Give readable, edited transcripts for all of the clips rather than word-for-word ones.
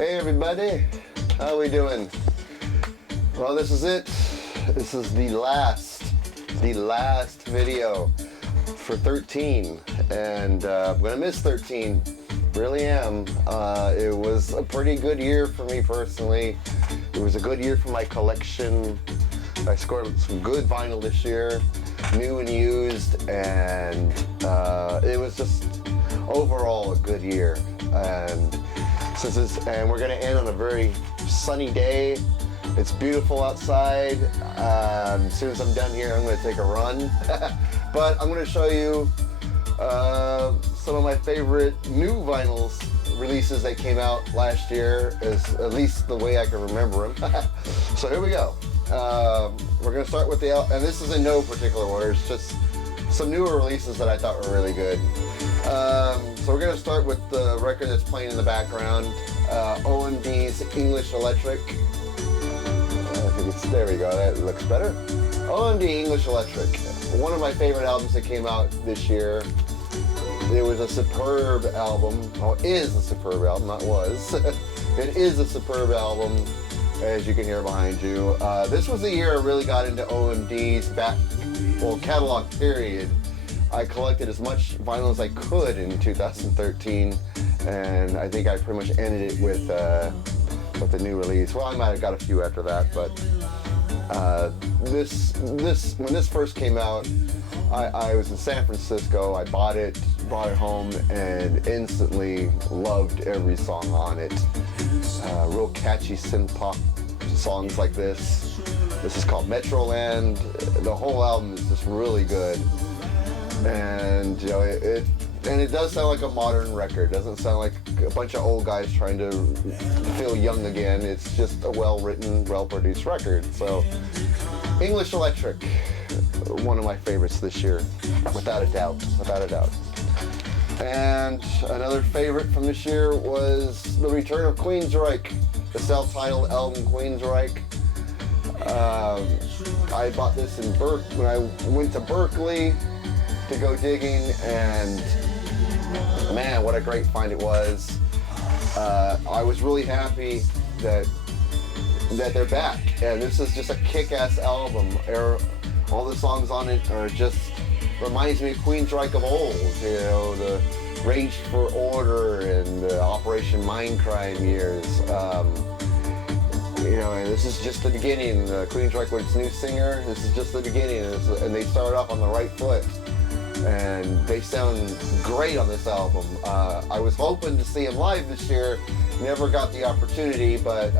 Hey everybody, how we doing? Well, this is it. This is the last video for 13, and I'm gonna miss 13. Really am. It was a pretty good year for me personally. It was a good year for my collection. I scored some good vinyl this year, new and used, and it was just overall a good year. And we're gonna end on a very sunny day. It's beautiful outside. As soon as I'm done here, I'm gonna take a run. But I'm gonna show you some of my favorite new vinyls releases that came out last year, at least the way I can remember them. So here we go. We're gonna start with and this is in no particular order, it's just some newer releases that I thought were really good. So we're gonna start with the record that's playing in the background, OMD's English Electric. I think there we go, that looks better. OMD English Electric, one of my favorite albums that came out this year. It was a superb album, is a superb album, not was. It is a superb album, as you can hear behind you. This was the year I really got into OMD's catalog period. I collected as much vinyl as I could in 2013, and I think I pretty much ended it with the new release. Well, I might have got a few after that, but when this first came out, I was in San Francisco. I brought it home, and instantly loved every song on it. Real catchy synth pop songs like this. This is called Metroland. The whole album is just really good, and you know it does sound like a modern record. It doesn't sound like a bunch of old guys trying to feel young again. It's just a well-written, well-produced record. So, English Electric, one of my favorites this year, without a doubt, without a doubt. And another favorite from this year was the return of Queensryche, the self-titled album Queensryche. I bought this in when I went to Berkeley to go digging, and man, what a great find it was. I was really happy that they're back, and this is just a kick-ass album. All the songs on it are just reminds me of Queensryche of old, you know, the Rage for Order and the Operation Mindcrime years. You know, and this is just the beginning. Queensryche with its new singer, this is just the beginning, and they started off on the right foot. And they sound great on this album. I was hoping to see them live this year, never got the opportunity, but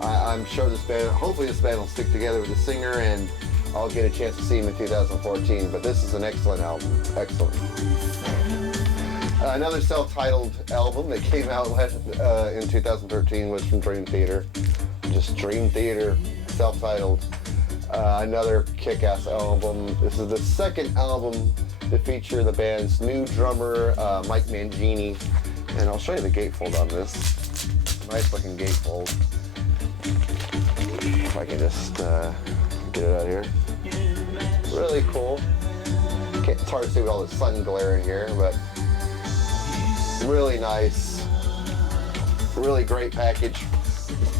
I'm sure hopefully this band will stick together with the singer, and I'll get a chance to see him in 2014, but this is an excellent album, excellent. Another self-titled album that came out in 2013 was from Dream Theater. Just Dream Theater, self-titled. Another kick-ass album. This is the second album to feature the band's new drummer, Mike Mangini. And I'll show you the gatefold on this. Nice looking gatefold. If I can just get it out here. Really cool. It's hard to see with all the sun glare in here, but really nice. Really great package.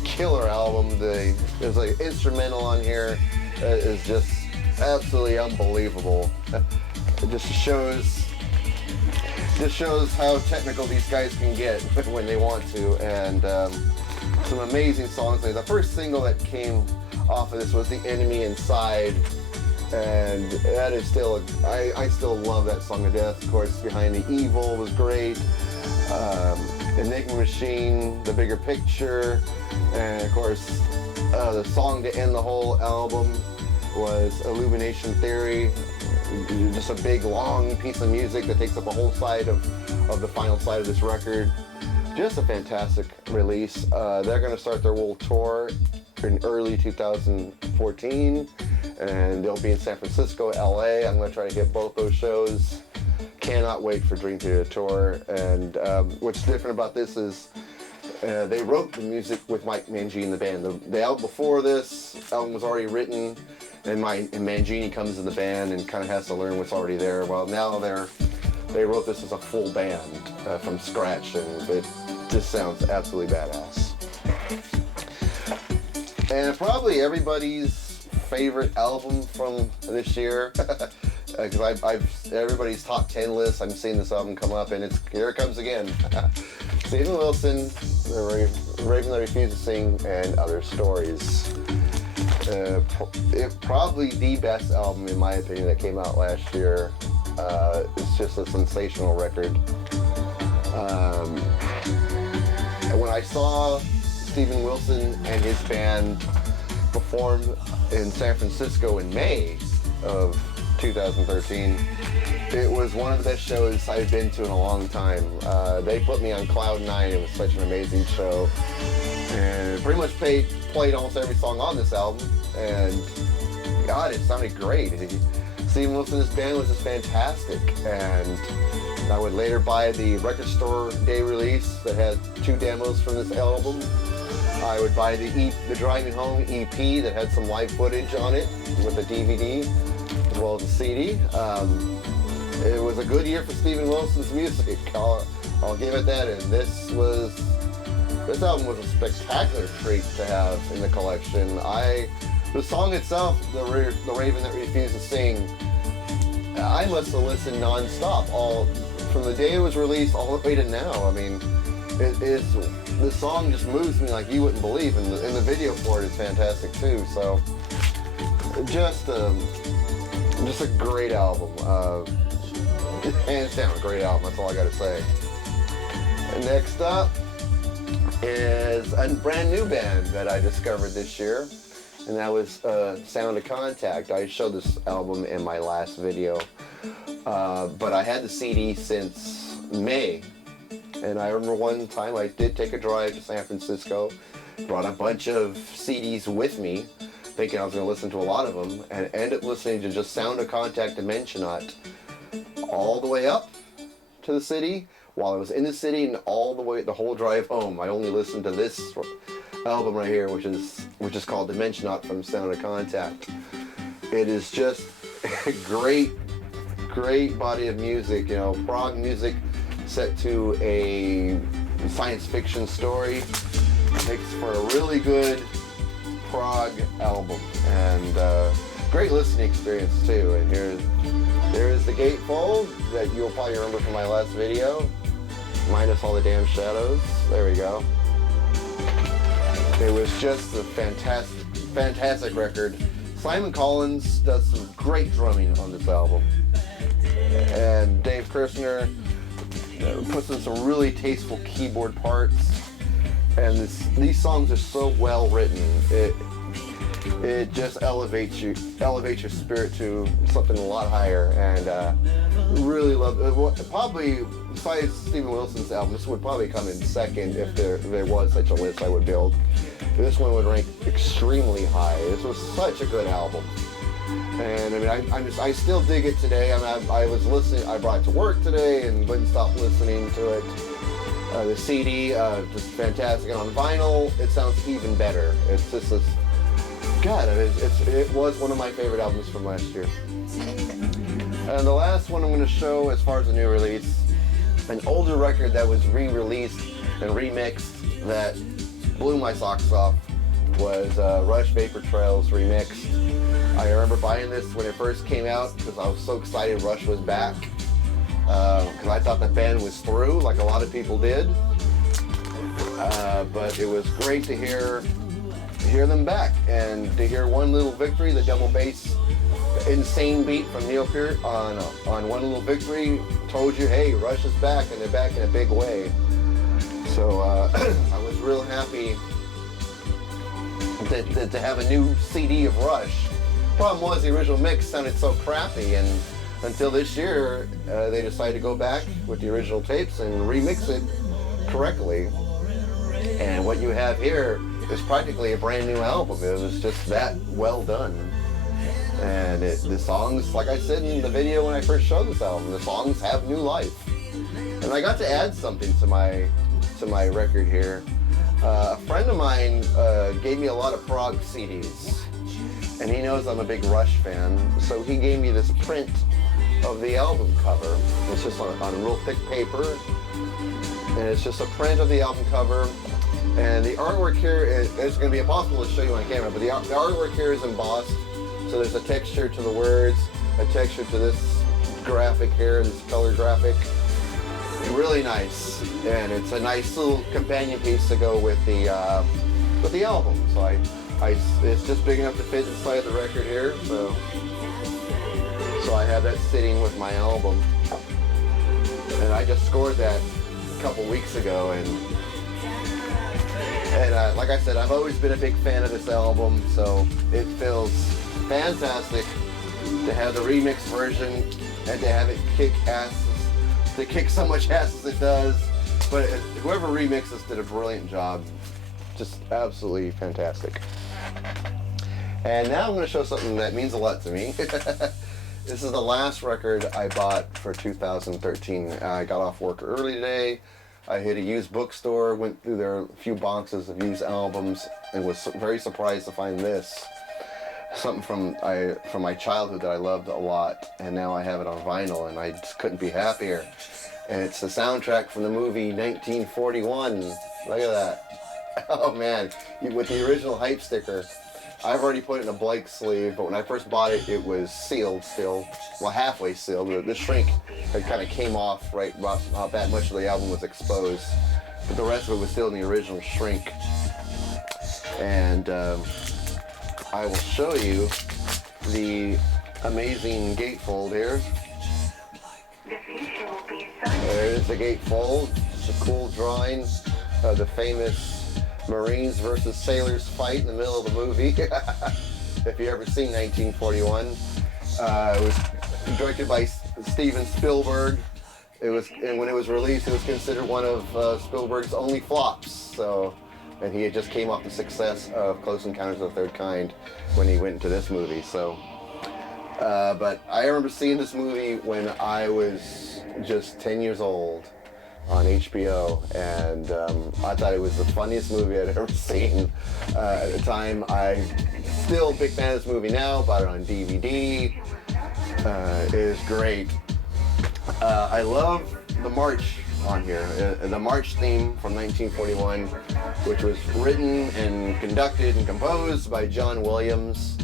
Killer album. There's an instrumental on here that is just absolutely unbelievable. It just shows how technical these guys can get when they want to, and some amazing songs. The first single that came off of this was The Enemy Inside, and that is still, I still love that song to death. Of course, Behind the Evil was great. Enigma Machine, The Bigger Picture, and of course, the song to end the whole album was Illumination Theory. Just a big, long piece of music that takes up a whole side of the final side of this record. Just a fantastic release. They're going to start their world tour in early 2014, and they'll be in San Francisco, LA. I'm going to try to hit both those shows. Cannot wait for Dream Theater tour. And what's different about this is they wrote the music with Mike Mangini in the band. The album before this album was already written, and Mangini comes in the band and kind of has to learn what's already there. Well, now they're they wrote this as a full band from scratch, and it just sounds absolutely badass. And probably everybody's favorite album from this year, because everybody's top 10 list, I'm seeing this album come up, and here it comes again. Steven Wilson, The Raven That Refused to Sing, and Other Stories. Probably the best album, in my opinion, that came out last year. It's just a sensational record. And when I saw Steven Wilson and his band perform in San Francisco in May of 2013, it was one of the best shows I've been to in a long time. They put me on cloud nine. It was such an amazing show, and pretty much played almost every song on this album, and God, it sounded great. Steven Wilson's band was just fantastic, and I would later buy the record store day release that had 2 demos from this album. I would buy the Driving Home EP that had some live footage on it with a DVD as well as a CD. It was a good year for Steven Wilson's music. I'll give it that. And this album was a spectacular treat to have in the collection. The song itself, The Raven That Refused to Sing, I must have listened non-stop from the day it was released all the way to now. I mean, the song just moves me like you wouldn't believe, and the video for it is fantastic too. So, just a great album. Hands down, a great album. That's all I got to say. And next up is a brand new band that I discovered this year, and that was Sound of Contact. I showed this album in my last video, but I had the CD since May. And I remember one time I did take a drive to San Francisco, brought a bunch of CDs with me, thinking I was going to listen to a lot of them, and ended up listening to just Sound of Contact Dimensionaut all the way up to the city. While I was in the city and all the way, the whole drive home, I only listened to this album right here, which is called Dimensionaut from Sound of Contact. It is just a great body of music, prog music set to a science fiction story. Makes for a really good prog album, and great listening experience too. And here's the gatefold that you'll probably remember from my last video, minus all the damn shadows. There we go. It was just a fantastic record. Simon Collins does some great drumming on this album, and Dave Kirshner puts in some really tasteful keyboard parts, and these songs are so well written. It just elevates your spirit to something a lot higher, and really love it. Probably besides Steven Wilson's album, this would probably come in second if there was such a list I would build. This one would rank extremely high. This was such a good album. And I mean, I still dig it today. I was listening. I brought it to work today and wouldn't stop listening to it. The CD, just fantastic. And on vinyl, it sounds even better. It's just this. God, it was one of my favorite albums from last year. And the last one I'm going to show, as far as a new release, an older record that was re-released and remixed that blew my socks off, was Rush Vapor Trails remixed. I remember buying this when it first came out because I was so excited Rush was back, because I thought the band was through, like a lot of people did. But it was great to hear them back, and to hear One Little Victory, the double bass insane beat from Neil Peart on One Little Victory told you, hey, Rush is back, and they're back in a big way. So I was real happy to have a new CD of Rush. Problem was the original mix sounded so crappy, and until this year they decided to go back with the original tapes and remix it correctly. And what you have here is practically a brand new album. It was just that well done. And the songs, like I said in the video when I first showed this album, the songs have new life. And I got to add something to my record here. A friend of mine gave me a lot of prog CDs, and he knows I'm a big Rush fan, so he gave me this print of the album cover. It's just on real thick paper, and it's just a print of the album cover. And the artwork here is going to be impossible to show you on camera, but the artwork here is embossed, so there's a texture to the words, a texture to this graphic here, this color graphic. Really nice, and it's a nice little companion piece to go with the album. So it's just big enough to fit inside the record here. So I have that sitting with my album, and I just scored that a couple weeks ago, and like I said, I've always been a big fan of this album, so it feels fantastic to have the remix version and to have it kick so much ass as it does. But whoever remixes did a brilliant job. Just absolutely fantastic. And now I'm going to show something that means a lot to me. This is the last record I bought for 2013. I got off work early today. I hit a used bookstore, went through their few boxes of used albums, and was very surprised to find this. Something from my childhood that I loved a lot, and now I have it on vinyl, and I just couldn't be happier. And it's the soundtrack from the movie 1941. Look at that. Oh man, with the original hype sticker. I've already put it in a blank sleeve, but when I first bought it, it was sealed still. Well, halfway sealed. The shrink had kind of came off right about that much of the album was exposed, but the rest of it was still in the original shrink. And I will show you the amazing gatefold here. There's the gatefold. It's a cool drawing of the famous Marines versus Sailors fight in the middle of the movie. If you ever seen 1941, it was directed by Steven Spielberg. And when it was released, it was considered one of Spielberg's only flops. So, and he had just came off the success of Close Encounters of the Third Kind when he went into this movie. So, but I remember seeing this movie when I was just 10 years old on HBO, and I thought it was the funniest movie I'd ever seen. At the time, I'm still a big fan of this movie now, bought it on DVD. It is great. I love the march on here, the march theme from 1941, which was written and conducted and composed by John Williams.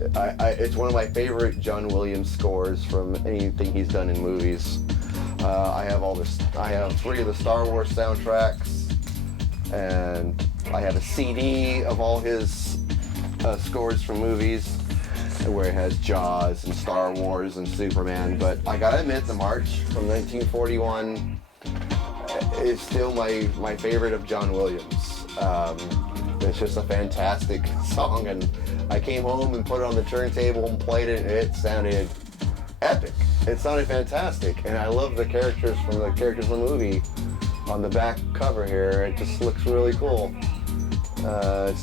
It's one of my favorite John Williams scores from anything he's done in movies. I have 3 of the Star Wars soundtracks, and I have a CD of all his scores from movies, where it has Jaws and Star Wars and Superman. But I gotta admit, the march from 1941 is still my favorite of John Williams. It's just a fantastic song, and I came home and put it on the turntable and played it, and it sounded epic. It sounded fantastic, and I love the characters from the characters in the movie on the back cover here. It just looks really cool. It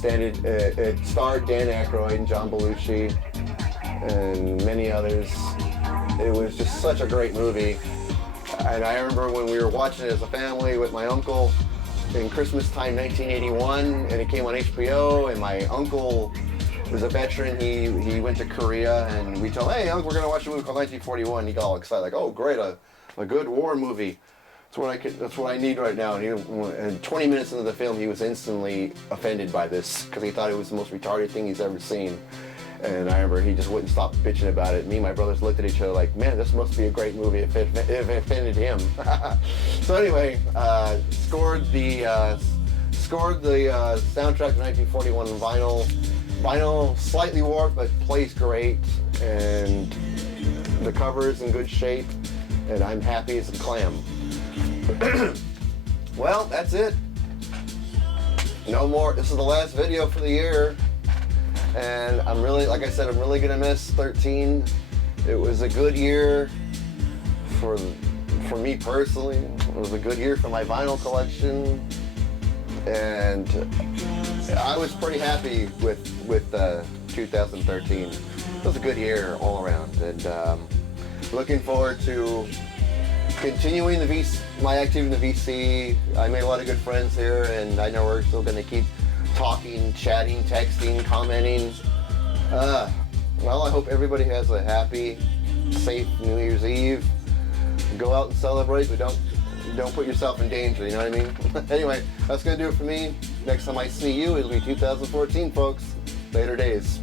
starred Dan Aykroyd and John Belushi and many others. It was just such a great movie. And I remember when we were watching it as a family with my uncle in Christmas time 1981, and it came on HBO, and my uncle was a veteran. He went to Korea, and we told him, hey, Uncle, we're going to watch a movie called 1941. He got all excited, like, oh, great, a good war movie. That's what I need right now. And 20 minutes into the film, he was instantly offended by this because he thought it was the most retarded thing he's ever seen. And I remember he just wouldn't stop bitching about it. Me and my brothers looked at each other like, man, this must be a great movie if it offended him. So anyway, scored the soundtrack of 1941 vinyl. Vinyl slightly warped, but plays great, and the cover is in good shape, and I'm happy as a clam. Well, that's it. No more. This is the last video for the year, and like I said, I'm really gonna miss 13. It was a good year for me personally. It was a good year for my vinyl collection, and I was pretty happy with 2013. It was a good year all around, and looking forward to continuing my activity in the VC. I made a lot of good friends here, and I know we're still going to keep talking, chatting, texting, commenting. Well, I hope everybody has a happy safe New Year's Eve. Go out and celebrate, but don't put yourself in danger, you know what I mean? Anyway, that's going to do it for me. Next time I see you, it'll be 2014, folks. Later days.